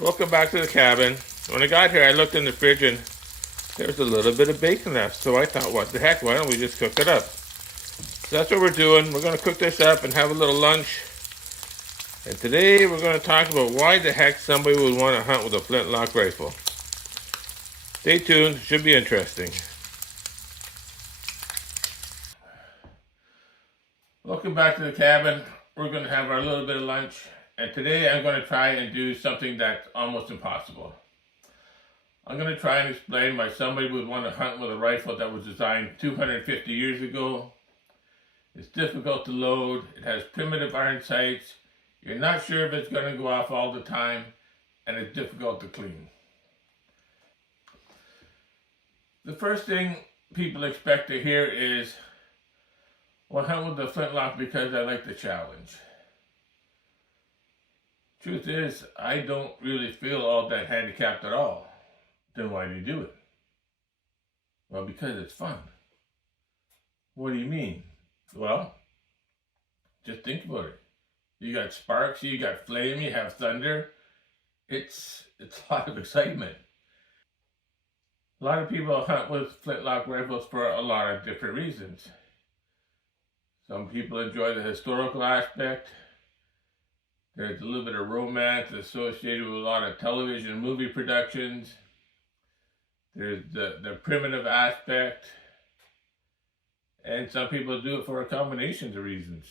Welcome back to the cabin. When I got here, I looked in the fridge and there's a little bit of bacon left. So I thought, what the heck, why don't we just cook it up? So that's what we're doing. We're going to cook this up and have a little lunch. And today we're going to talk about why the heck somebody would want to hunt with a flintlock rifle. Stay tuned, should be interesting. Welcome back to the cabin. We're going to have our little bit of lunch. And today I'm going to try and do something that's almost impossible. I'm going to try and explain why somebody would want to hunt with a rifle that was designed 250 years ago. It's difficult to load, it has primitive iron sights, you're not sure if it's going to go off all the time, and it's difficult to clean. The first thing people expect to hear is, well, hunt with the flintlock because I like the challenge. Truth is, I don't really feel all that handicapped at all. Then why do you do it? Well, because it's fun. What do you mean? Well, just think about it. You got sparks, you got flame, you have thunder. It's a lot of excitement. A lot of people hunt with flintlock rifles for a lot of different reasons. Some people enjoy the historical aspect. There's a little bit of romance associated with a lot of television and movie productions. There's the primitive aspect. And some people do it for a combination of reasons.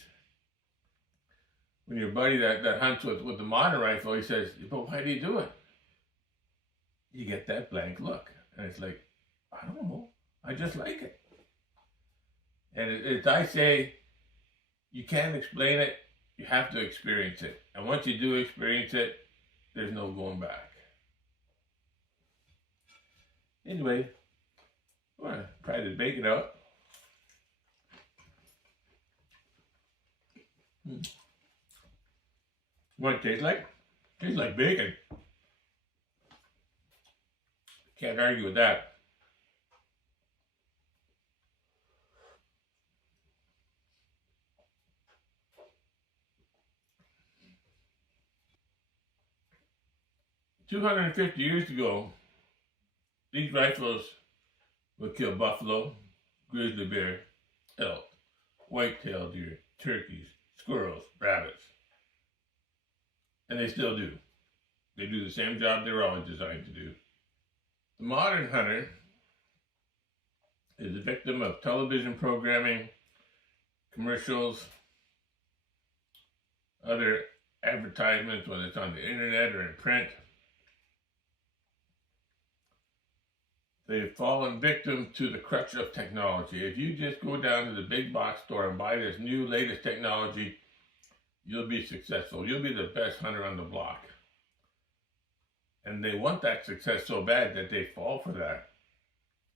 When your buddy that hunts with the modern rifle, he says, but why do you do it? You get that blank look. And it's like, I don't know. I just like it. And as I say, you can't explain it. You have to experience it. And once you do experience it, there's no going back. Anyway, I'm going to try this bacon out. What it tastes like? Tastes like bacon. Can't argue with that. "250 years ago, these rifles would kill buffalo, grizzly bear, elk, white-tailed deer, turkeys, squirrels, rabbits. And they still do. They do the same job they were always designed to do. The modern hunter is a victim of television programming, commercials, other advertisements, whether it's on the internet or in print. They've fallen victim to the crutch of technology. If you just go down to the big box store and buy this new latest technology, you'll be successful. You'll be the best hunter on the block. And they want that success so bad that they fall for that.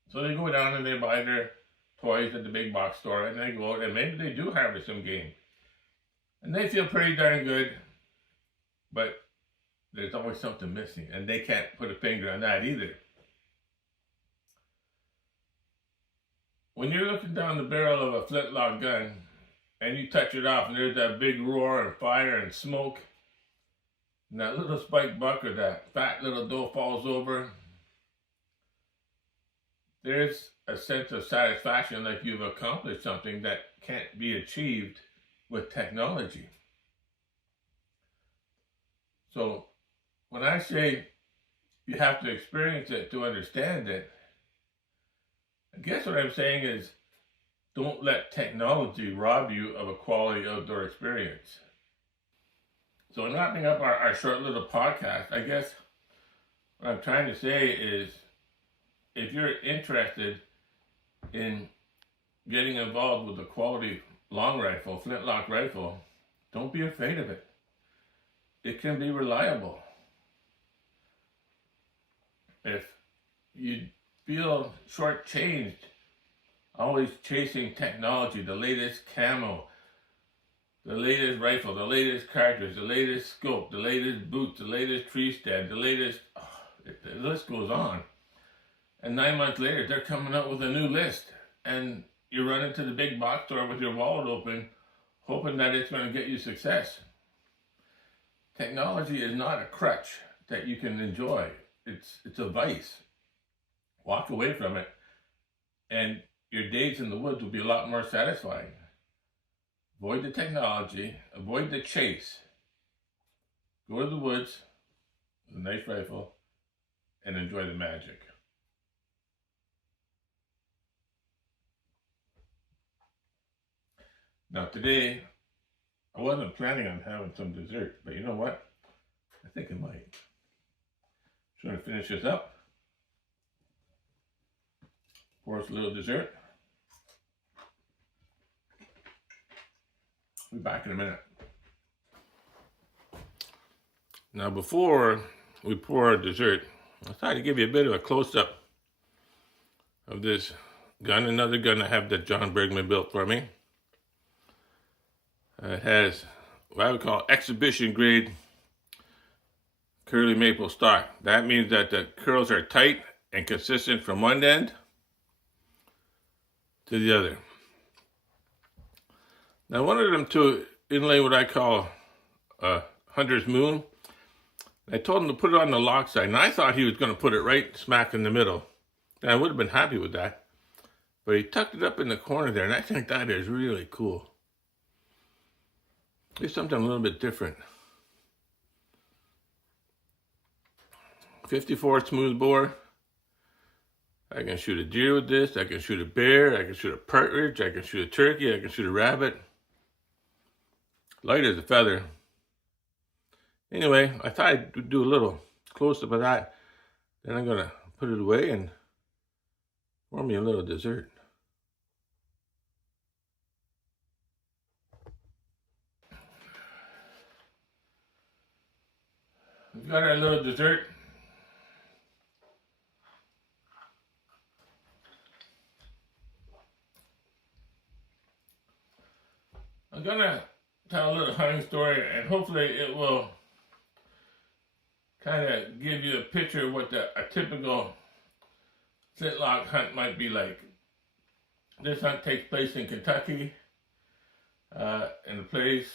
So they go down and they buy their toys at the big box store and they go out and maybe they do harvest some game. And they feel pretty darn good, but there's always something missing and they can't put a finger on that either. When you're looking down the barrel of a flintlock gun and you touch it off and there's that big roar and fire and smoke, and that little spiked buck or that fat little doe falls over, there's a sense of satisfaction like you've accomplished something that can't be achieved with technology. So when I say you have to experience it to understand it, I guess what I'm saying is don't let technology rob you of a quality outdoor experience. So in wrapping up our short little podcast, I guess what I'm trying to say is if you're interested in getting involved with a quality long rifle, flintlock rifle, don't be afraid of it. It can be reliable. If you feel shortchanged, always chasing technology, the latest camo, the latest rifle, the latest cartridge, the latest scope, the latest boot, the latest tree stand, the latest, the list goes on. And 9 months later, they're coming out with a new list. And you run into the big box store with your wallet open, hoping that it's going to get you success. Technology is not a crutch. that you can enjoy. It's a vice. Walk away from it, and your days in the woods will be a lot more satisfying. Avoid the technology, avoid the chase. Go to the woods with a nice rifle and enjoy the magic. Now today, I wasn't planning on having some dessert, but you know what? I think I might. Just going to finish this up. Pour us a little dessert. Be back in a minute. Now before we pour our dessert, I thought I'd give you a bit of a close-up of this gun, another gun I have that John Bergman built for me. It has what I would call exhibition grade curly maple stock. That means that the curls are tight and consistent from one end to the other. Now I wanted him to inlay what I call a hunter's moon. I told him to put it on the lock side, and I thought he was going to put it right smack in the middle. And I would have been happy with that. But he tucked it up in the corner there, and I think that is really cool. It's something a little bit different. 54 smooth bore. I can shoot a deer with this. I can shoot a bear. I can shoot a partridge. I can shoot a turkey. I can shoot a rabbit. Light as a feather. Anyway, I thought I'd do a little close-up of that. Then I'm going to put it away and pour me a little dessert. We've got our little dessert. I'm going to tell a little hunting story, and hopefully it will kind of give you a picture of what a typical Flintlock hunt might be like. This hunt takes place in Kentucky, in a place,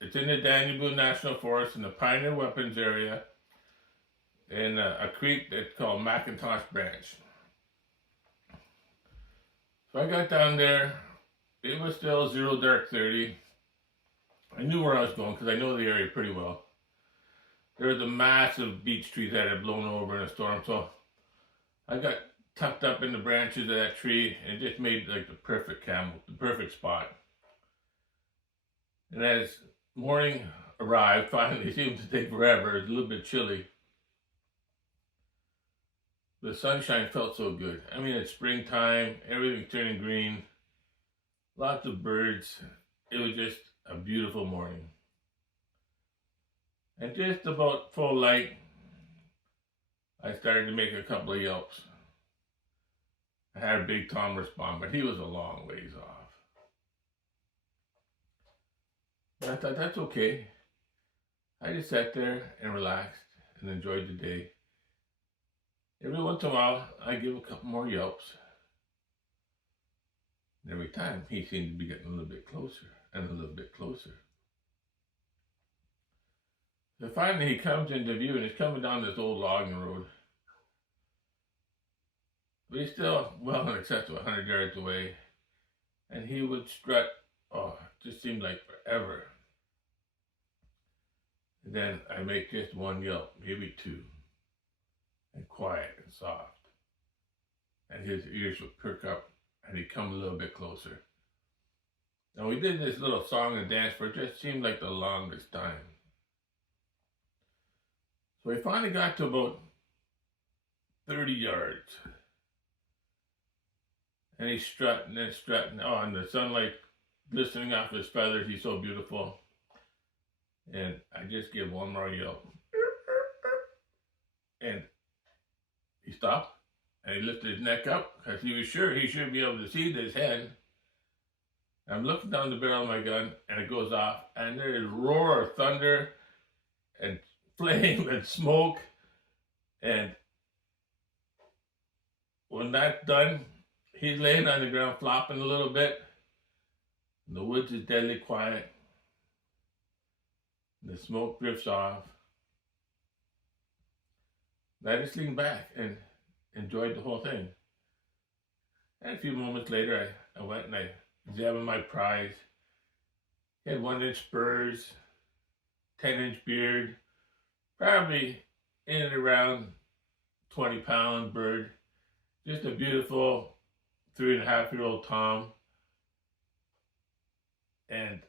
it's in the Danube National Forest in the Pioneer Weapons area, in a creek that's called McIntosh Branch. So I got down there, it was still 0 dark 30. I knew where I was going because I know the area pretty well. There was a massive beech tree that had blown over in a storm, so I got tucked up in the branches of that tree and it just made like the perfect spot. And as morning arrived, finally it seemed to take forever, it was a little bit chilly. The sunshine felt so good. I mean, it's springtime, everything's turning green, lots of birds. It was just a beautiful morning. And just about full light, I started to make a couple of yelps. I had Big Tom respond, but he was a long ways off. But I thought, that's okay. I just sat there and relaxed and enjoyed the day. Every once in a while, I give a couple more yelps. And every time, he seemed to be getting a little bit closer and a little bit closer. So finally he comes into view and he's coming down this old logging road. But he's still well in excess of 100 yards away. And he would strut, it just seemed like forever. And then I make just one yelp, maybe two. And quiet and soft. And his ears would perk up and he'd come a little bit closer. And we did this little song and dance for it just seemed like the longest time. So we finally got to about 30 yards. And he's strutting and strutting. Oh, and the sunlight glistening off his feathers. He's so beautiful. And I just give one more yelp. And he stopped. And he lifted his neck up because he was sure he should be able to see this head. I'm looking down the barrel of my gun and it goes off. And there is roar of thunder and flame and smoke. And when that's done, he's laying on the ground flopping a little bit. The woods is deadly quiet. The smoke drifts off. I just leaned back and enjoyed the whole thing. And a few moments later, I went and I examined my prize. He had 1-inch spurs, 10-inch beard, probably in and around 20-pound bird. Just a beautiful 3.5-year-old Tom. And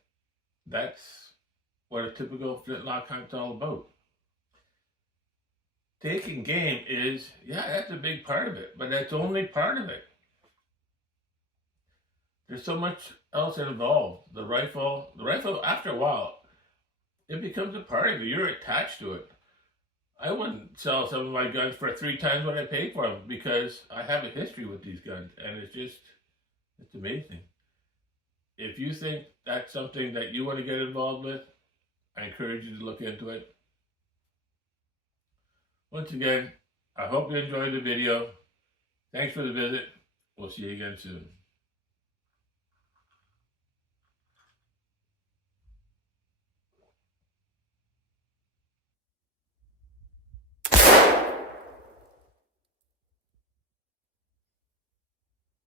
that's what a typical flintlock hunt's all about. Taking game is, yeah, that's a big part of it, but that's only part of it. There's so much else involved. The rifle, after a while, it becomes a part of you. You're attached to it. I wouldn't sell some of my guns for 3 times what I paid for them because I have a history with these guns, and it's amazing. If you think that's something that you want to get involved with, I encourage you to look into it. Once again, I hope you enjoyed the video. Thanks for the visit. We'll see you again soon.